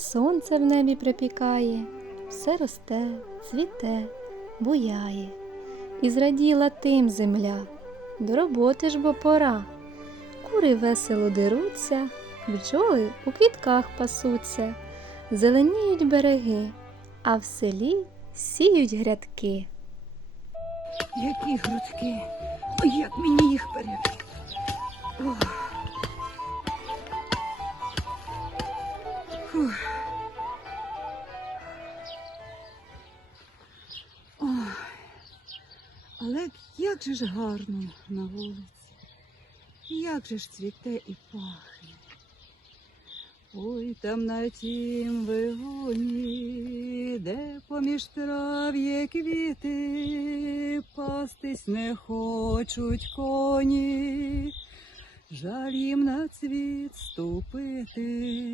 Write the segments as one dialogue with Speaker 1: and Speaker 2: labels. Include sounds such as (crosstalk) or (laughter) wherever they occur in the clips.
Speaker 1: Сонце в небі припікає, все росте, цвіте, буяє. І зраділа тим земля, до роботи ж бо пора. Кури весело деруться, бджоли у квітках пасуться, зеленіють береги, а в селі сіють грядки.
Speaker 2: Які грудки. Ой, як мені їх. Ох. Фух. Але як же ж гарно на вулиці. Як же ж цвіте і пахне. Ой, там на тім вигоні, де поміж трав квіти, пастись не хочуть коні, жаль їм на цвіт ступити,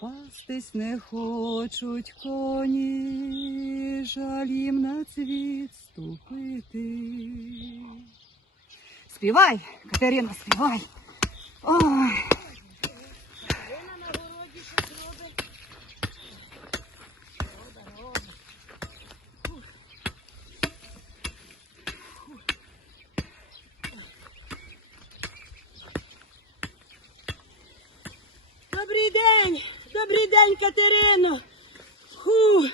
Speaker 2: пастись не хочуть коні, жаль їм на цвіт ступити. Співай, Катерина, співай. Ой.
Speaker 3: Добрий день, добрий день, Катерино. Фу,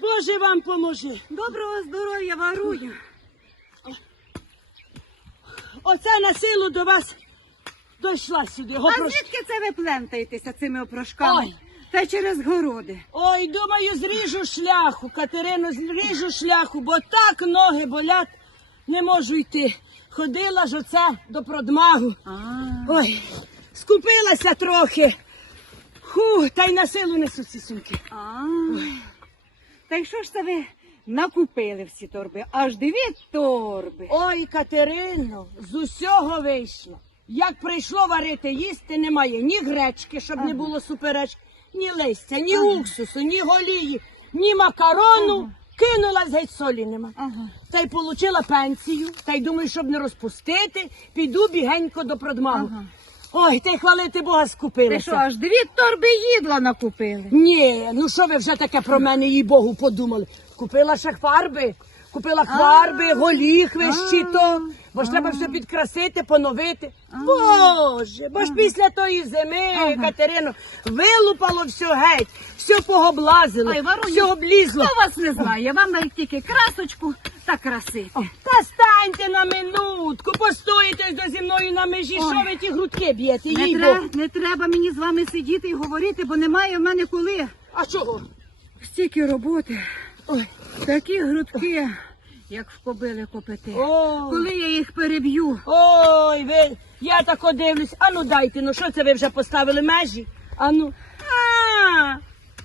Speaker 3: Боже вам поможе.
Speaker 2: Доброго здоров'я, Варуня.
Speaker 3: Оце на силу до вас дійшла сюди.
Speaker 2: А
Speaker 3: Гопрош...
Speaker 2: звідки це ви плентаєтеся цими опрошками?
Speaker 3: Ой.
Speaker 2: Та через городи.
Speaker 3: Ой, думаю, зріжу шляху, Катерино, зріжу шляху, бо так ноги болять, не можу йти. Ходила ж оце до продмагу. Ой, скупилася трохи. Ху, та й на силу несу ці сумки.
Speaker 2: а. Та й що ж це ви накупили всі торби? Аж дві торби.
Speaker 3: Ой, Катерино, з усього вийшло. Як прийшло варити їсти, немає ні гречки, щоб не було суперечки, ні листя, ні уксусу, ні голії, ні макарону. Кинула геть солі нема.
Speaker 2: Ага.
Speaker 3: Та й получила пенсію, та й думаю, щоб не розпустити, піду бігенько до продмагу.
Speaker 2: Ага.
Speaker 3: Ой, ти хвалити Бога
Speaker 2: Ти що, аж дві торби їдла накупили?
Speaker 3: Ні, ну що ви вже таке про мене, їй Богу, подумали? Купила ще фарби, купила фарби, голіхви, щито, бо ж треба все підкрасити, поновити. Боже, бо ж після тої зими,
Speaker 2: Ага.
Speaker 3: Катерино, вилупало все геть, все погоблазило,
Speaker 2: Ой, Варуню,
Speaker 3: все облізло.
Speaker 2: Хто вас не знає? Вам навіть тільки красочку та красити.
Speaker 3: Та станьте на минутку, постоїте до зі мною на межі, що ви ті грудки б'єте,
Speaker 2: Не, тре- не треба мені з вами сидіти і говорити, бо немає в мене коли.
Speaker 3: А чого?
Speaker 2: Стільки роботи,
Speaker 3: Ой,
Speaker 2: такі грудки, як в кобили копити.
Speaker 3: ой.
Speaker 2: Коли я їх переб'ю,
Speaker 3: Ой, ви, я так дивлюсь. Ану дайте, ну що це ви вже поставили межі? Ану. А,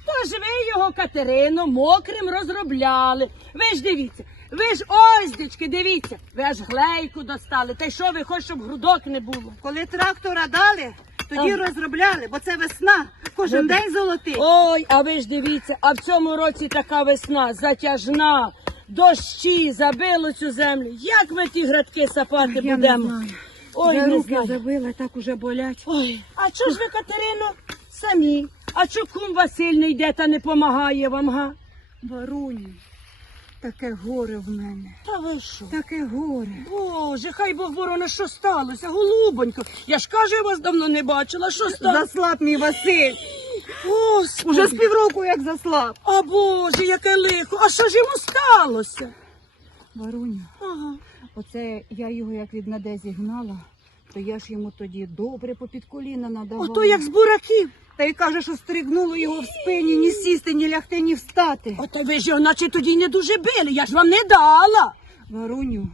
Speaker 3: то ж ви його Катерино мокрим розробляли. Ви ж дивіться, ви ж оздечки, дивіться, ви аж глейку достали. Та й що ви хочете, щоб грудок не було?
Speaker 2: коли трактора дали, тоді
Speaker 3: Ага.
Speaker 2: розробляли, бо це весна. Кожен день золотий.
Speaker 3: Ой, а ви ж дивіться, а в цьому році така весна затяжна, дощі забило цю землю. Як ми ті градки сапати
Speaker 2: Я не
Speaker 3: будемо?
Speaker 2: знаю.
Speaker 3: Ой,
Speaker 2: Я
Speaker 3: не
Speaker 2: руки
Speaker 3: знаю.
Speaker 2: забила, так уже болять.
Speaker 3: Ой, а чого ж ви, Катерино, самі? А чого кум Василь не йде та не помагає вам, га?
Speaker 2: Варуню, таке горе в мене.
Speaker 3: Та ви що?
Speaker 2: Таке горе.
Speaker 3: Боже, хай Бог ворона, що сталося, голубонько. Я ж кажу, я вас давно не бачила, що сталося?
Speaker 2: Заслаб мій Василь.
Speaker 3: Господи.
Speaker 2: Уже з півроку як заслаб.
Speaker 3: А Боже, яке лихо, а що ж йому сталося?
Speaker 2: Варуню,
Speaker 3: Ага.
Speaker 2: оце я його як від Надезі гнала, то я ж йому тоді добре попід коліна надавала.
Speaker 3: Ото як з бураків.
Speaker 2: Та й каже, що стригнуло його в спині, ні сісти, ні лягти, ні встати.
Speaker 3: Ото ви ж його наче тоді не дуже били, я ж вам не дала.
Speaker 2: Варуню,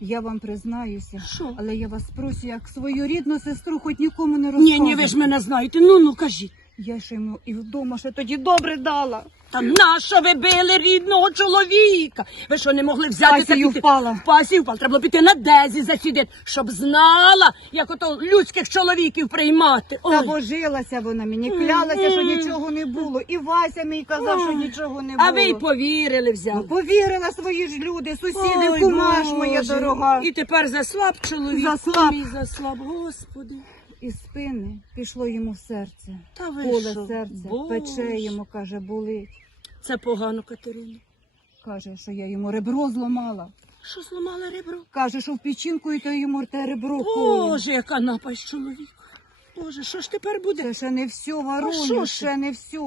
Speaker 2: я вам признаюся,
Speaker 3: Що?
Speaker 2: але я вас прошу, як свою рідну сестру, хоч нікому не
Speaker 3: Ні, ні, ви ж мене знаєте, ну ну кажіть.
Speaker 2: Я ж йому і вдома ще тоді добре дала.
Speaker 3: Та нащо ви били рідного чоловіка? Ви що не могли взяти та піти?
Speaker 2: впала.
Speaker 3: В Пасію впала. Треба було піти на дезі засідати, щоб знала, як ото людських чоловіків приймати.
Speaker 2: Та божилася вона мені, клялася, що нічого не було. І Вася мій казав, що нічого не було.
Speaker 3: А ви й повірили
Speaker 2: Ну,
Speaker 3: взяли.
Speaker 2: повірила свої ж люди, сусіди,
Speaker 3: Ой,
Speaker 2: кума ж моя
Speaker 3: Боже.
Speaker 2: дорога.
Speaker 3: І тепер заслаб чоловік.
Speaker 2: Заслаб.
Speaker 3: Мій заслаб, господи.
Speaker 2: із спини пішло йому в серце.
Speaker 3: Та ви
Speaker 2: Поле
Speaker 3: що?
Speaker 2: серце,
Speaker 3: Боже.
Speaker 2: пече йому, каже, болить.
Speaker 3: Це погано, Катерина.
Speaker 2: Каже, що я йому ребро зламала.
Speaker 3: Що зламала ребро?
Speaker 2: Каже, що в печінку і то йому те ребро коло.
Speaker 3: Боже, яка напасть чоловіка. Боже, що ж тепер буде?
Speaker 2: Це ще не все,
Speaker 3: що
Speaker 2: Варуню,
Speaker 3: ж?
Speaker 2: ще не все.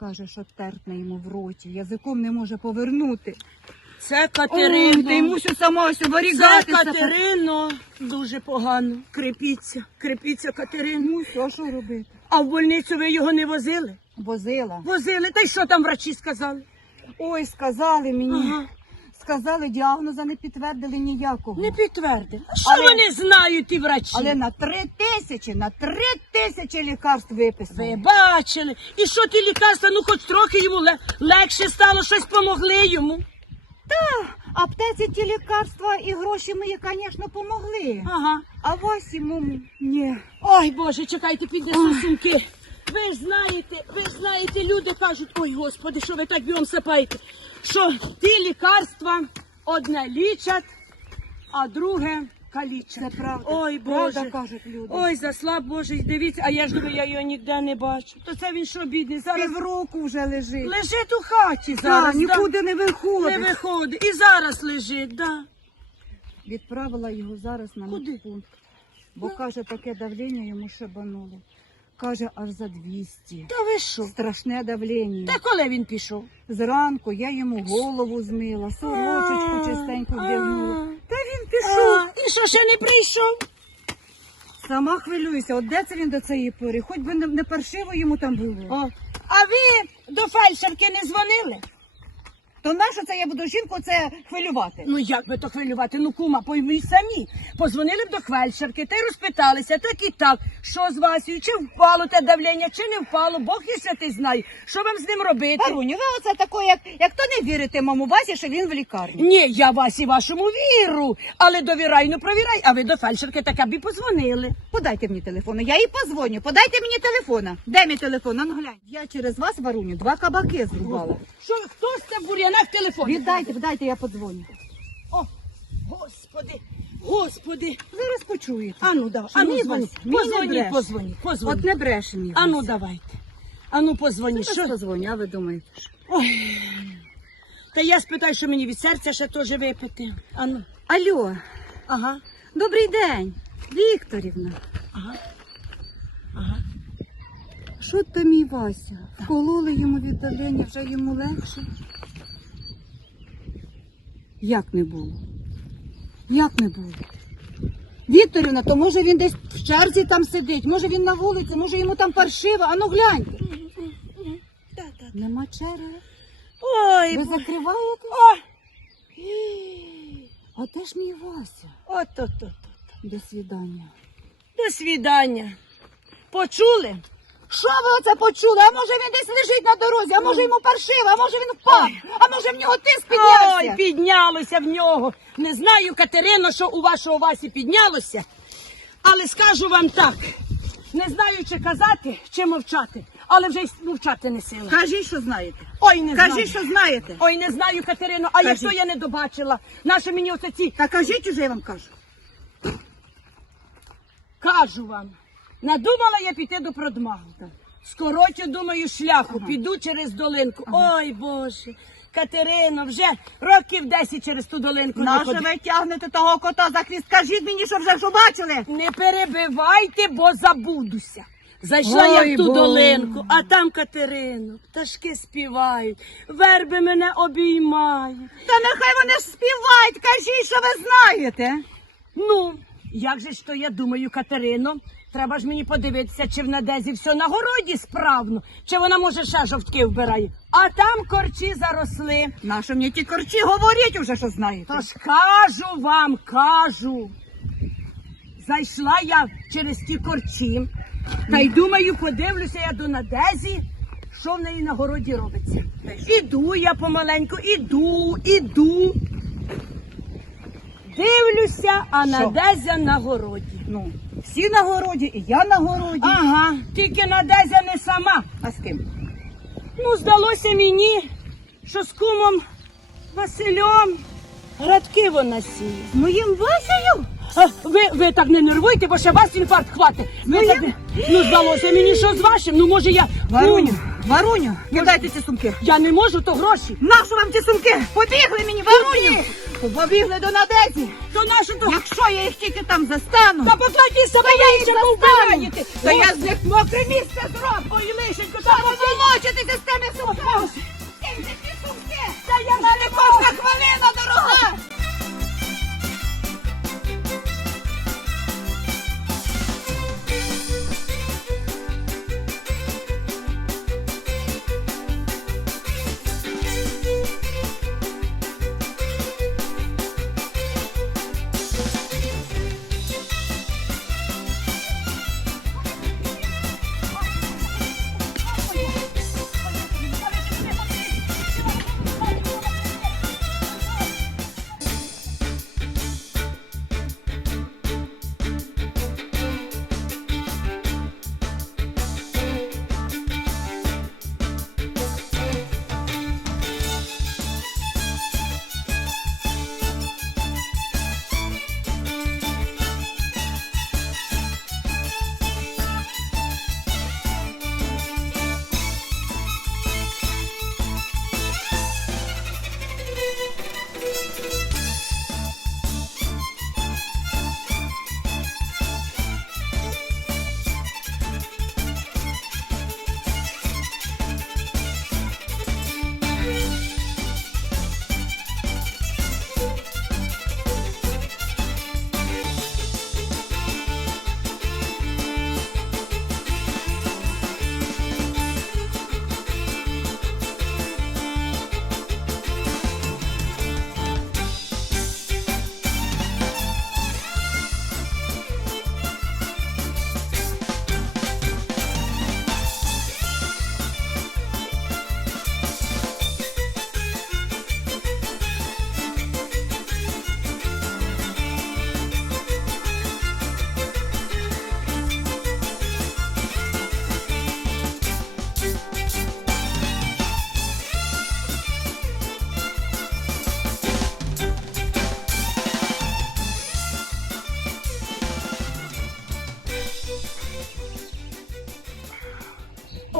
Speaker 2: Каже, що тертне йому в роті, язиком не може повернути.
Speaker 3: Це
Speaker 2: Ой,
Speaker 3: Катерино.
Speaker 2: ти мусю сама ось
Speaker 3: Це
Speaker 2: оберігатися.
Speaker 3: Катерино. Дуже погано. Крепіться, крепіться, Катерино.
Speaker 2: Мусю, а що робити?
Speaker 3: А в больницю ви його не возили?
Speaker 2: Возила.
Speaker 3: Возили. Та й що там врачі сказали?
Speaker 2: Ой, сказали мені.
Speaker 3: Ага.
Speaker 2: Сказали, діагноза не підтвердили ніякого.
Speaker 3: Не підтвердив. А що
Speaker 2: Але-
Speaker 3: вони знають, ті врачі?
Speaker 2: Але на три тисячі, на три тисячі лікарств виписали.
Speaker 3: Ви бачили. І що ті лікарства, ну хоч трохи йому ле- легше стало, щось помогли йому.
Speaker 2: Аптеці ті лікарства і гроші мої, звісно, помогли.
Speaker 3: Ага.
Speaker 2: А вас йому ні.
Speaker 3: Ой, Боже, чекайте, піднесу сумки. Ви ж знаєте, ви ж знаєте, люди кажуть, ой, Господи, що ви так бігом сапаєте, що ті лікарства одне лічать, а друге калічать.
Speaker 2: Це правда.
Speaker 3: Ой,
Speaker 2: Правда, кажуть люди.
Speaker 3: Ой, заслаб Божий, дивіться, а я ж думаю, я його ніде не бачу. То це він що, бідний, зараз
Speaker 2: Півроку вже лежить.
Speaker 3: лежить у хаті зараз. да.
Speaker 2: нікуди не
Speaker 3: Не
Speaker 2: виходить.
Speaker 3: виходить. І зараз лежить, да.
Speaker 2: Відправила його зараз на
Speaker 3: Куди?
Speaker 2: медпункт. Бо
Speaker 3: Ну.
Speaker 2: каже, таке давлення йому шибануло. Каже, аж за 200.
Speaker 3: Та ви що?
Speaker 2: Страшне давлення.
Speaker 3: Та коли він пішов?
Speaker 2: Зранку я йому голову змила, сорочечку чистеньку вдягнула. Та він пішов.
Speaker 3: і що ще не прийшов?
Speaker 2: Сама хвилююся, от де це він до цієї пори? Хоч би не, паршиво йому там було.
Speaker 3: О, а ви до фельдшерки не дзвонили?
Speaker 2: То нащо це я буду жінку це хвилювати?
Speaker 3: Ну як би то хвилювати? Ну кума, пойміть самі. Позвонили б до фельдшерки та й розпиталися, так і так, що з Васею, чи впало те давлення, чи не впало, Бог і святий знає. Що вам з ним робити?
Speaker 2: Паруню, ви оце тако, як, як то не вірите маму Васі, що він в лікарні.
Speaker 3: Ні, я Васі вашому віру, але довірай, ну провірай, а ви до фельдшерки така б і позвонили.
Speaker 2: Подайте мені телефон, я їй позвоню. Подайте мені телефона. Де мій телефон? Ну глянь. Я через вас, Варуню, два кабаки зрубала.
Speaker 3: Що, хтось це в бур'янах телефон?
Speaker 2: Віддайте, віддайте, я подзвоню.
Speaker 3: О, господи, господи.
Speaker 2: Зараз почуєте.
Speaker 3: А ну давай,
Speaker 2: Що
Speaker 3: а ну
Speaker 2: мені
Speaker 3: дзвоніть,
Speaker 2: не
Speaker 3: позвоніть,
Speaker 2: бреше.
Speaker 3: позвоніть, позвоніть.
Speaker 2: От не бреше мій.
Speaker 3: А ну давайте. А ну позвоніть.
Speaker 2: Що
Speaker 3: Що?
Speaker 2: позвоню, а ви думаєте? що?
Speaker 3: Ой. Та я спитаю, що мені від серця ще теж випити. А ну.
Speaker 2: Алло,
Speaker 3: Ага.
Speaker 2: добрий день, Вікторівна.
Speaker 3: Ага. Ага.
Speaker 2: Що то мій Вася? Вкололи йому від давлення, вже йому легше. Як не було? Як не було? Вікторівна, то може він десь в черзі там сидить, може він на вулиці, може йому там паршиво. Ану гляньте.
Speaker 3: Та-та.
Speaker 2: Нема черги.
Speaker 3: Ой,
Speaker 2: Ви закриваєте?
Speaker 3: О,
Speaker 2: А де ж мій Вася?
Speaker 3: от-от-от.
Speaker 2: До свідання.
Speaker 3: До свідання. Почули?
Speaker 2: Що ви оце почули? А може він десь лежить на дорозі, а може йому паршиво, а може він впав, а може в нього тиск піднявся?
Speaker 3: Ой, піднялося в нього. Не знаю, Катерино, що у вашого Васі піднялося, але скажу вам так. Не знаю, чи казати, чи мовчати, але вже й мовчати не сила.
Speaker 2: Кажіть, що знаєте.
Speaker 3: Ой, не знаю.
Speaker 2: Кажіть, що знаєте.
Speaker 3: Ой, не знаю, Катерино, а
Speaker 2: Кажіть.
Speaker 3: якщо я не добачила, наше мені оце ці
Speaker 2: Та кажіть уже, я вам кажу.
Speaker 3: кажу вам. Надумала я піти до продмагу. Скоротю, думаю, шляху, піду через долинку. Ой, Боже. Катерино, вже років 10 через ту долинку не ходив.
Speaker 2: ви тягнете того кота за хвіст? Кажіть мені, що вже що бачили.
Speaker 3: Не перебивайте, бо забудуся. Зайшла я
Speaker 2: Ой,
Speaker 3: в ту
Speaker 2: Боже.
Speaker 3: долинку, а там Катерино, пташки співають, верби мене обіймають.
Speaker 2: Та нехай вони ж співають, кажіть, що ви знаєте.
Speaker 3: Ну, як же ж то я думаю, Катерино, треба ж мені подивитися, чи в Надезі все на городі справно, чи вона може ще жовтки вбирає. А там корчі заросли.
Speaker 2: Нащо мені ті корчі говоріть уже, що знаєте.
Speaker 3: Тож кажу вам, кажу. Зайшла я через ті корчі, та й думаю, подивлюся я до Надезі, що в неї на городі робиться. Іду я помаленьку, іду, іду. Дивлюся, а Надезя на городі.
Speaker 2: Ну, всі на городі, і я на городі.
Speaker 3: Ага, тільки Надезя не сама.
Speaker 2: А з ким?
Speaker 3: Ну, здалося мені, що з кумом Василем градки вона сіє.
Speaker 2: З моїм Васею?
Speaker 3: А, ви, ви так не нервуйте, бо ще вас інфаркт хватить. Ви так, не- ну, здалося мені, що з вашим, ну може я.
Speaker 4: Варуню,
Speaker 3: Ну,
Speaker 4: Варуню, віддайте ці сумки.
Speaker 3: я не можу, то гроші.
Speaker 4: Нащо вам ці сумки? Побігли мені, Варуню! Побігли до Надезі.
Speaker 3: До нашого...
Speaker 4: Якщо я їх тільки там застану,
Speaker 3: Та покладіть себе,
Speaker 4: я їх то я з них мокре місце зроблю.
Speaker 3: Ой, лишенько,
Speaker 4: Та помолочитися з тими сумками. Скиньте ці сумки.
Speaker 3: Та я
Speaker 4: мене кожна хвилина дорога.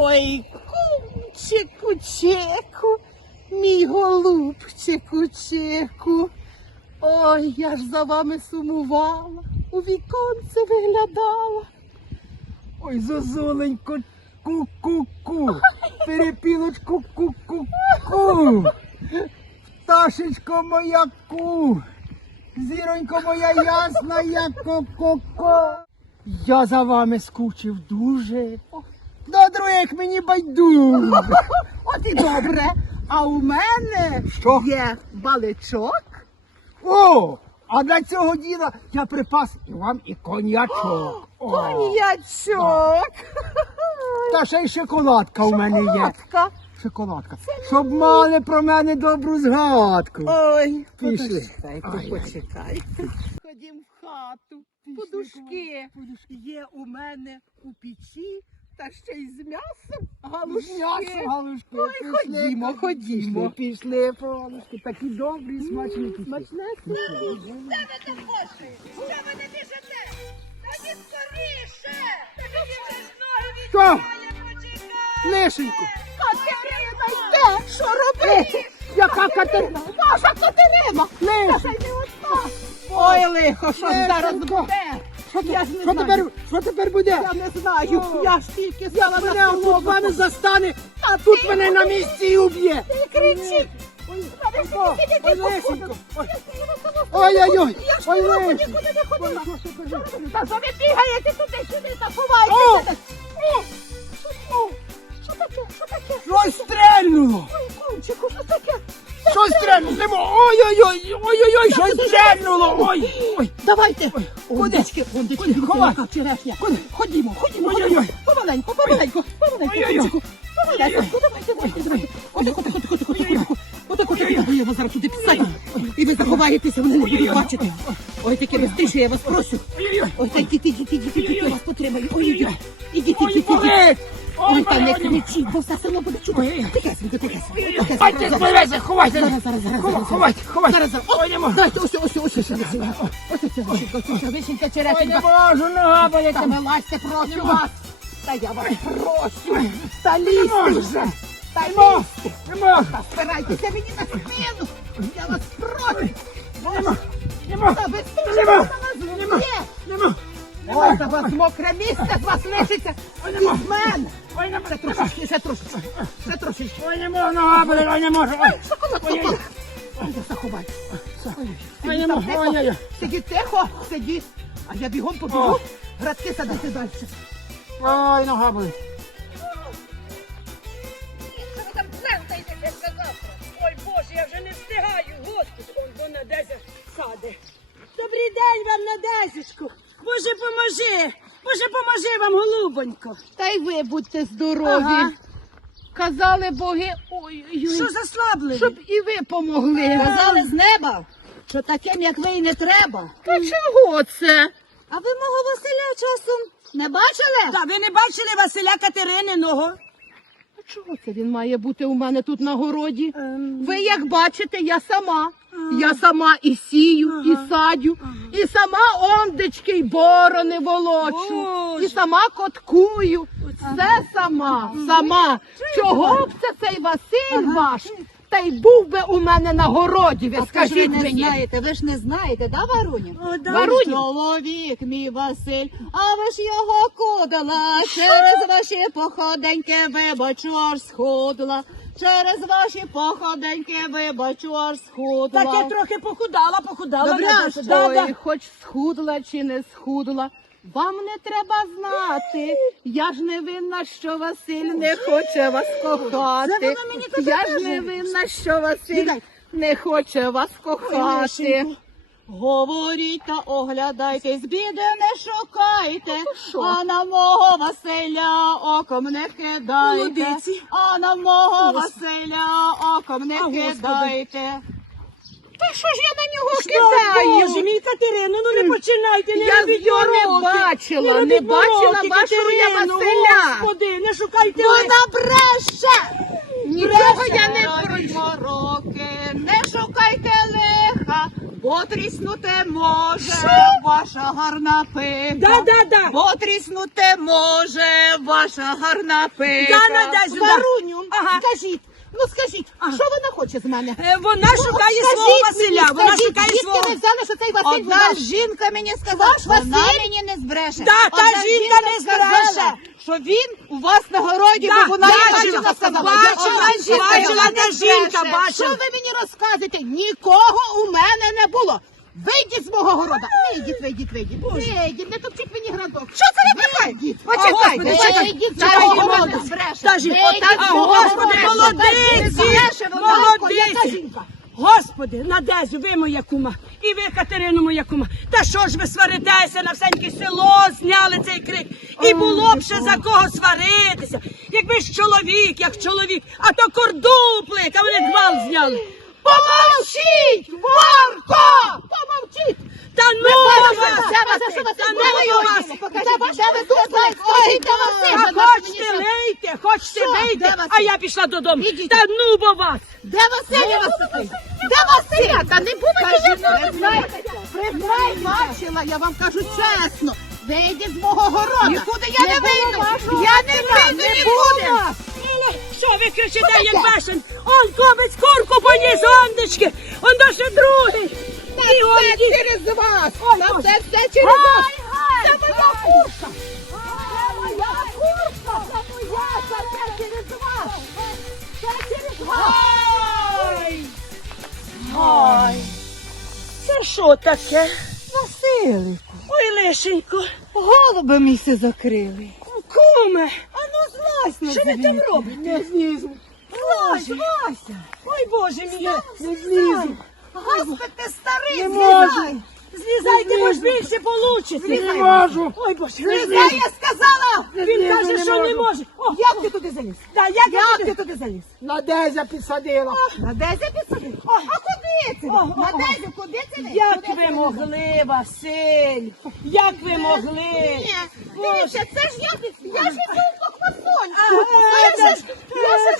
Speaker 5: Ой, кумчику чеку, мій голубчику чеку. Ой, я ж за вами сумувала, у віконце виглядала. Ой, зозуленько, ку-ку-ку, перепілочку ку-ку-ку. Пташечко моя ку, зіронько моя ясна, як ко-ко-ко. Я за вами скучив дуже. До других мені байдуже. (laughs) От і добре. А у мене
Speaker 4: Що?
Speaker 5: є баличок.
Speaker 4: О, а для цього діла я припас і вам і коньячок. (gasps) О,
Speaker 5: Коньячок. (laughs)
Speaker 4: Та ще й шоколадка у мене є.
Speaker 5: Шоколадка.
Speaker 4: Шоколадка. Щоб мали про мене добру згадку.
Speaker 5: Ой,
Speaker 4: Пішли.
Speaker 5: почекайте,
Speaker 4: Ай, ай.
Speaker 5: почекайте. Ходім в хату. Подушки є у мене у печі, та ще й з м'ясом. Галушки.
Speaker 4: Галушки.
Speaker 5: Ой,
Speaker 4: пішли,
Speaker 5: ходімо, ходімо.
Speaker 4: Пішли, галушки. Такі добрі, смачні.
Speaker 5: Смачне.
Speaker 4: Що? Лишенько.
Speaker 5: Катерина йде! Що робити?
Speaker 4: Яка Катерина?
Speaker 5: Наша Катерина!
Speaker 4: Лишенько.
Speaker 5: Ой, лихо, що зараз буде?
Speaker 4: Що,
Speaker 5: Я ж не
Speaker 4: що,
Speaker 5: знаю.
Speaker 4: тепер, що тепер буде?
Speaker 5: Я не знаю,
Speaker 4: О.
Speaker 5: я ж тільки стала
Speaker 4: мене
Speaker 5: на
Speaker 4: тут з вами застане, а тут мене на місці і уб'є.
Speaker 5: Не кричіть!
Speaker 4: О, Ой, Лесенько. Ой, Ой-ой-ой. Ой, Лесенько.
Speaker 5: Нікуди не ходила.
Speaker 4: Ой, що ти кажеш?
Speaker 5: Та що ви бігаєте туди-сюди та
Speaker 4: О!
Speaker 5: ховаєтеся? О! Що- Що таке? Що таке?
Speaker 4: Щось стрельнуло.
Speaker 5: Ой, кумчику, що таке?
Speaker 4: Щось стрельнуло. Ой-ой-ой. Ой-ой-ой. Щось стрельнуло. Ой. Ой.
Speaker 5: Давайте. Ондечки,
Speaker 4: Куди? Ховай.
Speaker 5: черешня.
Speaker 4: Куди?
Speaker 5: Ходімо, ходімо,
Speaker 4: Ой-ой-ой.
Speaker 5: Помаленьку, помаленьку, помаленьку. Помаленьку, давайте, давайте, давайте. Отако, отако. Отако, отако, я вас зараз туди писаю. І ви заховаєтеся, вони не будуть бачити. Ой, таке безтише, я вас прошу. Ой, так ідіть, ідіть, ідіть, ідіть, я вас потримаю. Ой, ідіть, ідіть,
Speaker 4: Ой,
Speaker 5: ідіть, ідіть.
Speaker 4: болить.
Speaker 5: Ой, та не кричіть, бо все село буде чути. Тихесенько, тихесенько.
Speaker 4: Айте, збережся, ховайся.
Speaker 5: Зараз, зараз, зараз, зараз.
Speaker 4: Ховайте, ховайте.
Speaker 5: Зараз, зараз.
Speaker 4: Ой, не можу.
Speaker 5: Дайте, ось, ось, ось, ось, ось, ось, ось, вишенька, ось ця вишенька,
Speaker 4: Ой, не
Speaker 5: черешенька.
Speaker 4: можу, нога болить.
Speaker 5: Та вилазьте, прошу вас. Та я вас прошу. Та лізьте вже. Та лізьте.
Speaker 4: Не можу.
Speaker 5: Та спирайтеся мені на спину. Я вас прошу.
Speaker 4: Не можу. Не можу.
Speaker 5: Та ви
Speaker 4: Не можу. Не можу.
Speaker 5: є.
Speaker 4: Не можу.
Speaker 5: Ой, та вас мокре місце з вас лишиться. Від мене.
Speaker 4: Ой, не
Speaker 5: Ще трошечки, ще трошечки. Ще трошечки.
Speaker 4: Ой, не можу, нога болить, ой, не можу. Ой, ой, ой,
Speaker 5: Ой, заховай.
Speaker 4: ой, не можу. Ой, ой, ой.
Speaker 5: Сидіть тихо, сидіть. А я бігом побігу. Градки садити далі.
Speaker 4: Ой, нога болить.
Speaker 3: Ой, Боже, я вже не встигаю, господи, он до Надезя саде. Добрий день вам, Надезечку. Боже, поможи. Боже, поможи вам, голубонько.
Speaker 5: Та й ви будьте здорові.
Speaker 3: Ага.
Speaker 5: Казали боги, ой-ой-ой,
Speaker 3: Що заслабли?
Speaker 5: щоб і ви помогли.
Speaker 2: Казали з неба, що таким, як ви, і не треба.
Speaker 5: Та чого це?
Speaker 2: А ви мого Василя часом не бачили?
Speaker 3: Та ви не бачили Василя Катерининого?
Speaker 5: Чого це він має бути у мене тут на городі?
Speaker 3: Ем.
Speaker 5: Ви як бачите, я сама. Я сама і сію, і садю, і сама ондечки, й борони волочу,
Speaker 3: Боже.
Speaker 5: і сама коткую. Все сама, сама. Чого б це цей Василь ваш? Та й був би у мене на городі, ви
Speaker 2: А
Speaker 5: скажіть
Speaker 2: ви не
Speaker 5: мені.
Speaker 2: знаєте, ви ж не знаєте, да,
Speaker 3: да.
Speaker 5: Варуню?
Speaker 2: Чоловік мій Василь, а ви ж його кудала, через ваші походеньки вибачу аж схудла. Через ваші походеньки вибачу аж схудла.
Speaker 3: Так я трохи похудала, похудала.
Speaker 2: Добре,
Speaker 3: Надюша. Да,
Speaker 5: Ой,
Speaker 3: да.
Speaker 5: хоч схудла чи не схудла. Вам не треба знати. Я ж не винна, що Василь не хоче вас кохати. Я ж не винна, що Василь не хоче вас кохати.
Speaker 2: Говоріть та оглядайтесь, біди не шукайте, а на мого Василя оком не кидайте, а на мого Василя оком не кидайте.
Speaker 5: Та що ж я на нього кидаю?
Speaker 3: Боже, мій Катерину, ну не починайте, не
Speaker 5: Я
Speaker 3: робіть
Speaker 5: його не
Speaker 3: мороки.
Speaker 5: бачила,
Speaker 3: робіть
Speaker 5: не бачила
Speaker 3: мороки,
Speaker 5: вашого я
Speaker 3: Катерину,
Speaker 5: Василя.
Speaker 3: Господи, не шукайте. ви.
Speaker 2: Вона бреше!
Speaker 5: Нічого я не
Speaker 2: Робіть мороки, не шукайте лиха, бо тріснути може ваша гарна пика.
Speaker 3: Да, да, да.
Speaker 2: Бо тріснути може ваша гарна пика.
Speaker 3: Да, Надежда, да.
Speaker 5: Варуню,
Speaker 3: Ага.
Speaker 5: скажіть, ну скажіть, що вона хоче з мене?
Speaker 3: Е, Вона шукає
Speaker 5: Скажіть
Speaker 3: свого
Speaker 5: мені,
Speaker 3: Василя, вона
Speaker 5: скажіть,
Speaker 3: шукає
Speaker 5: звідки
Speaker 3: свого.
Speaker 5: ви взяли, що цей Василь
Speaker 2: Одна
Speaker 5: ваш?
Speaker 2: жінка мені сказала,
Speaker 5: Ваш
Speaker 2: вона
Speaker 5: Василь?
Speaker 2: мені не збреше.
Speaker 3: Да, та
Speaker 2: Одна
Speaker 3: жінка не
Speaker 2: сказала,
Speaker 3: збреше.
Speaker 2: Що він у вас на городі,
Speaker 3: Да,
Speaker 2: бо вона
Speaker 3: бачила,
Speaker 2: бачила, сказала.
Speaker 3: бачила,
Speaker 2: Одна жінка,
Speaker 3: бачила,
Speaker 2: вона
Speaker 3: та
Speaker 2: не
Speaker 3: жінка, бачила.
Speaker 5: Що ви мені розказуєте? Нікого у мене не було. Вийдіть з мого города. Вийдіть, вийдіть, вийдіть. Вийдіть, не топчіть мені градок. Що це ви таке?
Speaker 3: Почекайте,
Speaker 5: Вийдіть, з мого города. З мого
Speaker 3: Господи, молодиці, молодиці. Господи, Надезю, ви моя кума, і ви, Катерину, моя кума. Та що ж ви сваритеся на всеньке село, зняли цей крик. І було б ще за кого сваритися. Якби ж чоловік, як чоловік, а то кордуплик, а вони гвалт зняли.
Speaker 5: Помовчіть, варто! Помовчіть!
Speaker 3: Та ну вас! Та ну вас!
Speaker 5: Де ви- тут ласка, мені
Speaker 3: хочете лейте, хочете лейте, а я пішла додому. Та ну бо вас!
Speaker 5: Де Василь? вас такий? Де Василя? Та не буде. Признай, бачила, я вам кажу чесно. Вийдіть з мого города. Нікуди я не вийду. Я не вийду нікуди.
Speaker 3: Що ви кричите, як бешен? Он кобець курку поніс, ондечки! Он до ще другий!
Speaker 5: Це через вас.
Speaker 3: Боже.
Speaker 5: це все через вас.
Speaker 3: Гай,
Speaker 5: Це моя курка. Це моя курка. Це моя. Це все через вас. Це через вас.
Speaker 3: Ай! Ай! Це що таке?
Speaker 2: Василику,
Speaker 3: Ой, лишенько!
Speaker 2: голуби місце закрили.
Speaker 3: Куме!
Speaker 2: А ну злазь на
Speaker 3: Що ви там робите?
Speaker 4: Не злізу.
Speaker 2: Злазь, Вася.
Speaker 3: Ой, Боже мій!
Speaker 4: Не злізу.
Speaker 2: Господи, ти старий,
Speaker 4: Не
Speaker 2: злізай.
Speaker 4: можу.
Speaker 3: Злізайте, бо ж більше получите!
Speaker 4: Не можу.
Speaker 3: Ой, Боже!
Speaker 2: Злізай, я сказала.
Speaker 3: Він
Speaker 4: злізу,
Speaker 3: каже,
Speaker 4: не
Speaker 3: що не
Speaker 4: можу.
Speaker 3: може! О,
Speaker 5: Як ти туди заліз?
Speaker 3: та як я
Speaker 5: Як ти туди заліз?
Speaker 4: На дезя підсадила.
Speaker 5: На дезі підсадив? А куди?
Speaker 3: О,
Speaker 5: На
Speaker 3: о,
Speaker 5: дезі, куди ви?
Speaker 3: Як ви могли, Василь? Як ви могли?
Speaker 5: Ні, дивіться, це ж я, я ж цього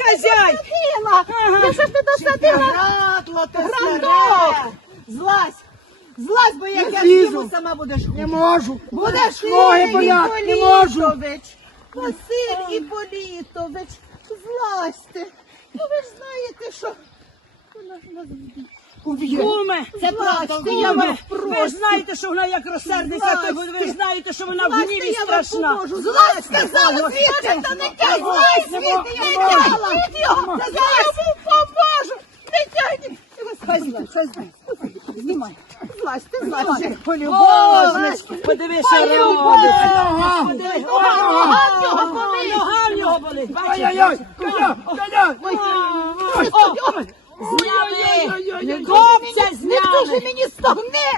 Speaker 3: Хазяй!
Speaker 5: Я ж не досадила.
Speaker 2: Градло ти
Speaker 5: Грандок!
Speaker 2: Злазь! Злазь, бо як я зніму, сама будеш
Speaker 4: Не можу.
Speaker 2: Будеш
Speaker 4: Ноги болять, не.
Speaker 2: Василь Іполітович, злазьте. Ну ви ж знаєте, що... Вона ж нас
Speaker 3: Куме!
Speaker 2: Це правда,
Speaker 3: Куме,
Speaker 2: я
Speaker 3: ви ж знаєте, що вона як розсердиться, то ви ви ж знаєте, що вона в гніві
Speaker 2: я вам
Speaker 3: страшна.
Speaker 2: поможу. Злазь, сказала звідти! Та не тягни! Злазь звідти, я не! Та я йому поможу! Не тягни! Хай злазь, хай злазь. Знімай. Злазь, ти злазь.
Speaker 3: Божечки, подивись, що робиться. Подивись,
Speaker 2: Нога в нього болить.
Speaker 3: Нога в нього болить. Бачиш?
Speaker 4: Ай-яй-яй. Коля, Коля.
Speaker 3: Зняли! Копця
Speaker 2: Не дуже мені стогне!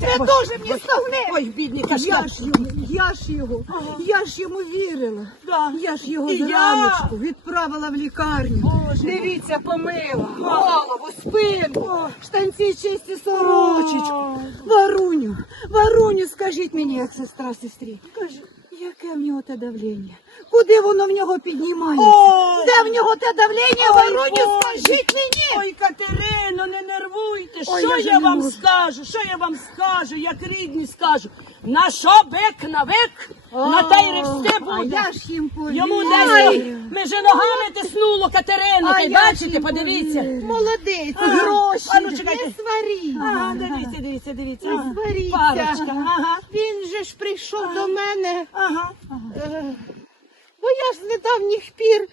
Speaker 2: Не дуже мені стогне!
Speaker 3: Ой, бідний
Speaker 2: Я ж йому, я ж його, я ж йому вірила. Я ж його
Speaker 3: І я.
Speaker 2: відправила в лікарню. Дивіться, помила, голову, спину, штанці чисті сорочечку. Варуню, Варуню, скажіть мені, як сестра сестрі. Кажу, яке в нього те давлення? Куди воно в нього піднімається?
Speaker 3: Ой.
Speaker 2: Де в нього те давлення?
Speaker 3: Ой, Боже.
Speaker 2: скажіть мені!
Speaker 3: Ой, Катерино, не нервуйте.
Speaker 2: Ой,
Speaker 3: що
Speaker 2: я вже
Speaker 3: я
Speaker 2: не
Speaker 3: вам
Speaker 2: можу.
Speaker 3: скажу? Що я вам скажу, як рідні скажу? На що бик на вик? На те й ревсти
Speaker 2: А
Speaker 3: буде.
Speaker 2: я ж їм.
Speaker 3: Йому десь межи ногами тиснуло Катерину.
Speaker 2: А
Speaker 3: Ти бачите, подивіться.
Speaker 2: Молодець, гроші,
Speaker 3: А ну, чекайте.
Speaker 2: не сваріть.
Speaker 3: Ага, дивіться, дивіться, дивіться.
Speaker 2: Не сваріться.
Speaker 3: Парочка. Ага.
Speaker 2: Він же ж прийшов до мене,
Speaker 3: Ага.
Speaker 2: е, бо я ж з недавніх пір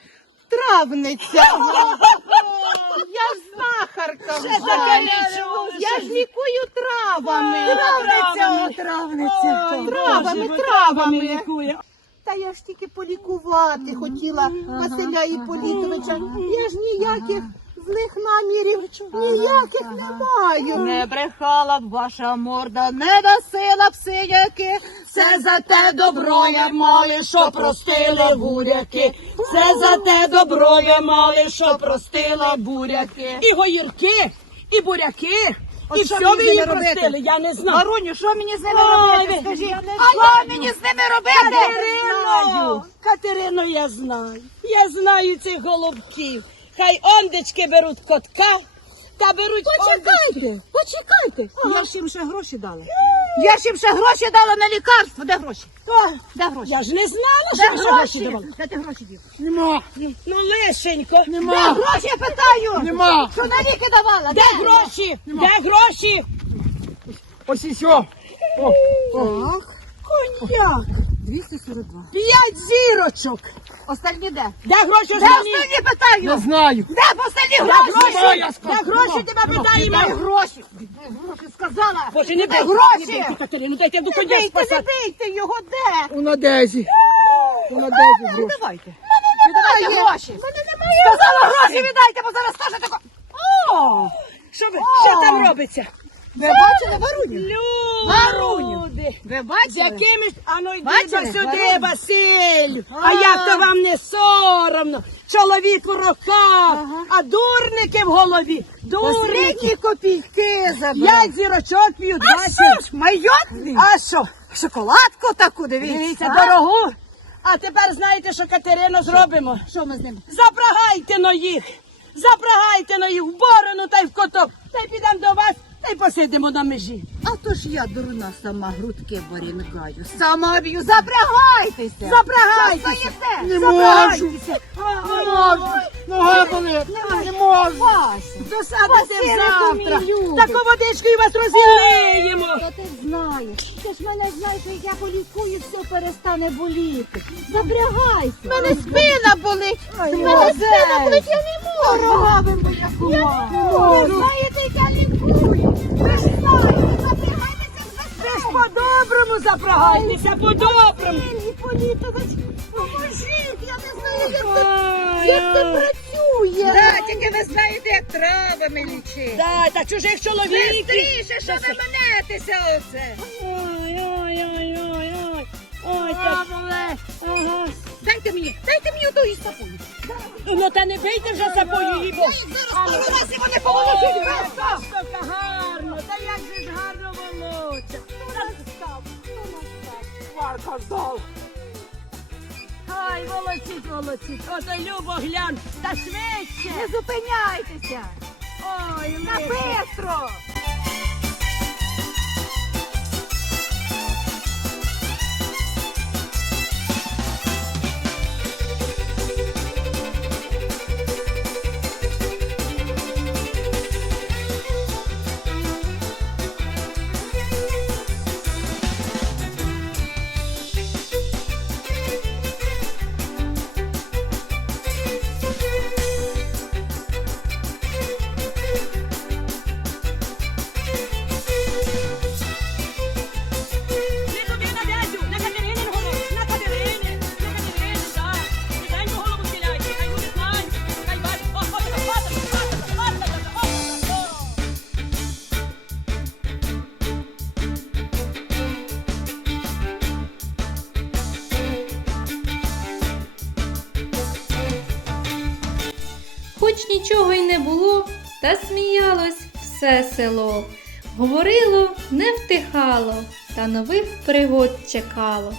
Speaker 2: травниця. (laughs) Я сахарка. знахарка
Speaker 3: Ще таке.
Speaker 2: Я ж лікую травами.
Speaker 3: Травниця,
Speaker 2: травниця. Травами, травами.
Speaker 3: лікує.
Speaker 2: Та я ж тільки полікувати хотіла Василя політовича. Я ж ніяких злих намірів ніяких не маю. Не брехала б ваша морда, не носила б синяки.
Speaker 3: Це за те добро я маю, що простили буряки. Це за те добро я маю, що простила буряки. І гоїрки, і буряки, і
Speaker 2: що
Speaker 3: все ви її простили, я не знаю.
Speaker 2: Маруню, що мені з ними
Speaker 3: Ой,
Speaker 2: робити? Скажіть,
Speaker 3: я не
Speaker 2: а
Speaker 3: знаю.
Speaker 2: що мені з ними робити?
Speaker 3: Катерино, Катерино, я знаю. Я знаю цих голубків. Хай ондечки беруть котка, та беруть ондечки.
Speaker 2: почекайте. Я ж їм ще гроші дала. Я ж їм ще гроші дала на лікарство. Де гроші?
Speaker 3: О,
Speaker 2: Де гроші?
Speaker 3: Я ж не знала,
Speaker 2: Де
Speaker 3: що ви гроші
Speaker 2: гроші?
Speaker 3: давали.
Speaker 2: Де ти гроші дів?
Speaker 4: Нема.
Speaker 3: Ну, лишенько.
Speaker 2: Де
Speaker 4: Нема.
Speaker 2: гроші, я питаю?
Speaker 4: Нема.
Speaker 2: Що на ліки давала?
Speaker 3: Де гроші? Де гроші?
Speaker 4: Ось і все. О, о.
Speaker 3: Коньяк.
Speaker 2: 242.
Speaker 3: П'ять зірочок.
Speaker 2: Остальні де?
Speaker 3: Де гроші
Speaker 2: Де
Speaker 3: останні?
Speaker 2: остальні питаю?
Speaker 4: Не знаю.
Speaker 2: Де остальні
Speaker 3: Де
Speaker 2: гроші?
Speaker 3: гроші?
Speaker 4: Я сказав.
Speaker 3: Де гроші тебе
Speaker 4: Нема.
Speaker 2: Де
Speaker 3: питаємо?
Speaker 2: гроші? Де гроші сказала?
Speaker 3: Боже, не
Speaker 2: Де
Speaker 3: бийте,
Speaker 2: гроші?
Speaker 3: не бийте, Катерину, дайте я буду
Speaker 2: Не
Speaker 3: коньяк
Speaker 2: бийте, не
Speaker 3: спасати.
Speaker 2: бийте його, де?
Speaker 4: У Надезі. У Надезі гроші.
Speaker 2: Давайте. Віддавайте гроші. Сказала гроші віддайте, бо зараз теж тако.
Speaker 3: О, що, ви, що там робиться?
Speaker 2: Ви бачили Варуню?
Speaker 3: Люди,
Speaker 2: Варуню. Ви
Speaker 3: З
Speaker 2: бачили?
Speaker 3: якимись, а ну йди
Speaker 2: Бачили?
Speaker 3: сюди,
Speaker 2: Варуню?
Speaker 3: Василь. А
Speaker 2: А.
Speaker 3: як то вам не соромно? Чоловік в руках, а дурники в голові. Дурники.
Speaker 2: Копійки забрали?
Speaker 3: П'ять зірочок
Speaker 2: А
Speaker 3: двадцять.
Speaker 2: майотний?
Speaker 3: А що?
Speaker 2: Шоколадку таку, дивіться.
Speaker 3: Дивіться,
Speaker 2: а?
Speaker 3: дорогу. А тепер знаєте, що Катерино зробимо?
Speaker 2: Що ми з ним?
Speaker 3: Запрагайте на їх. Запрагайте на їх в борону та й в коток. Та й підемо до вас, та й посидимо на межі.
Speaker 2: А то ж я дурна сама грудки борінгаю. Сама б'ю, запрягайтеся.
Speaker 3: Запрягайтеся.
Speaker 4: Не
Speaker 3: Запрягайтеся.
Speaker 4: Не можу. Нога болить. Не можу.
Speaker 3: Досадите завтра. Таку водичку і вас розілиємо.
Speaker 2: Та ти знаєш. Ти ж мене знаєш, як я полікую, все перестане боліти. Запрягайся. Мене спина болить. Мене спина болить, я не можу. Рогами болякувати. Ви знаєте, я лікую.
Speaker 3: По-доброму запрагайтеся, по-доброму.
Speaker 2: Поможіть, я не знаю, як це, як це працює. Так, тільки ви знаєте, як травами лічити.
Speaker 3: Да, та чужих чоловіків.
Speaker 2: Бистріше, що ви менетеся оце?
Speaker 3: Ой, ой, ой, ой, ой. Ой, та... Ага.
Speaker 2: Дайте мені, дайте мені отої сапою.
Speaker 3: Ну та не бийте вже сапою її, бо...
Speaker 2: Зараз коло вас і вони
Speaker 3: Ой,
Speaker 2: поголосять.
Speaker 3: яка штука гарно, та як же ж гарно волосся.
Speaker 2: Ай, волочіть, волочіть. Ото любо глянь, та швидше.
Speaker 3: Не зупиняйтеся!
Speaker 2: Ой,
Speaker 3: На
Speaker 2: лихо.
Speaker 3: бистро!
Speaker 1: Нічого й не було, та сміялось все село. Говорило, не втихало, та нових пригод чекало.